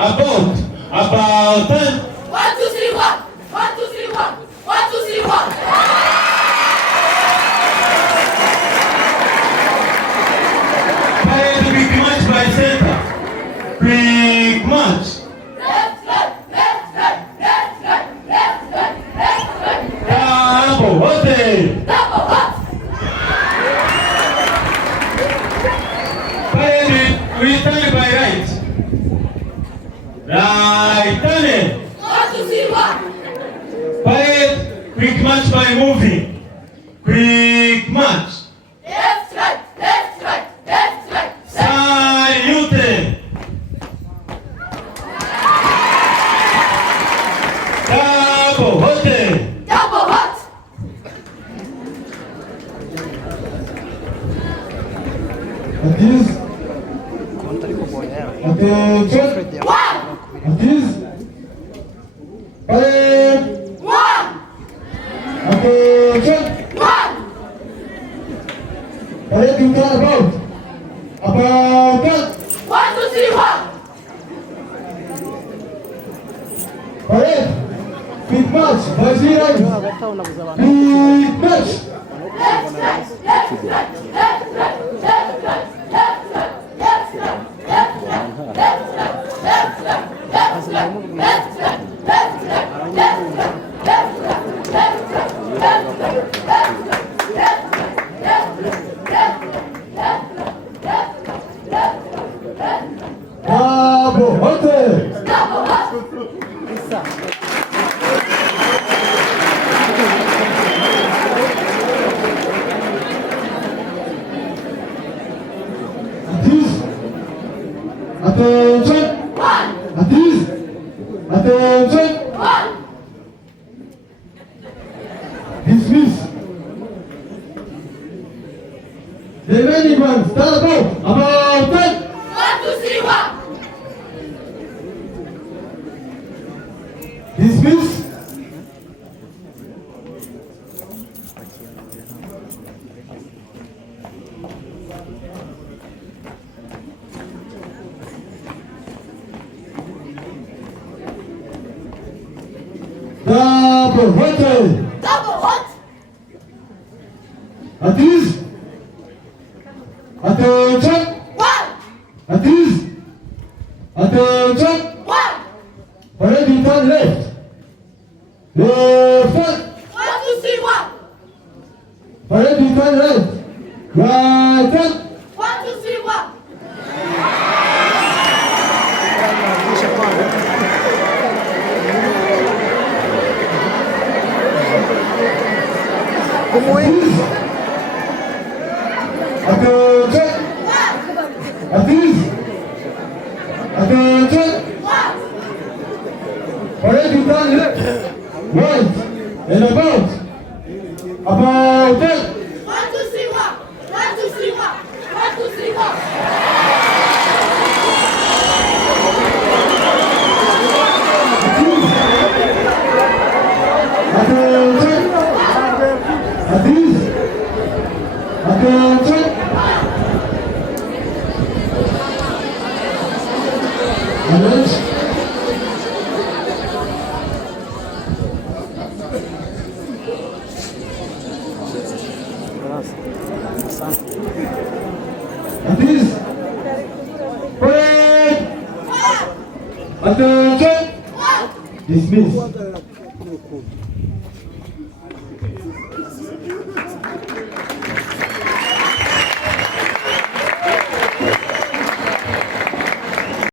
About 10. 1, 2, 3, 1. 1, 2, 3, 1. 1, 2, 3, 1. Parade big match by center. Big match. Left, right, left, right, left, right, left, right, left, right. Double what? Double what? Parade we turn by right. Right turn. 1, 2, 3, 1. Parade quick match by moving. Quick match. Left, right, left, right, left, right. Salute. Double what? Double what? Attention. One. Attention. Parade. One. Attention. One. Parade you turn about. About 10. 1, 2, 3, 1. Parade. Big match. By zero. Big match. Left, right, left, right, left, right, left, right, left, right, left, right, left, right, left, right, left, right, left, right, left, right, left, right, left, right, left, right, left, right, left, right, left, right, left, right, left, right, left, right. Double hotel. Double what? Attention. One. Attention. One. Dismiss. The remaining ones start about 10. 1, 2, 3, 1. Dismiss. Double hotel. Double what? Attention. Attention. One. Attention. One. Parade you turn left. Left. 1, 2, 3, 1. Parade you turn right. Right. 1, 2, 3, 1. Attention. Attention. One. Parade you turn left. Right. And about 10. 1, 2, 3, 1. 1, 2, 3, 1. 1, 2, 3, 1. Attention. Attention. Arrange. Attention. Dismiss.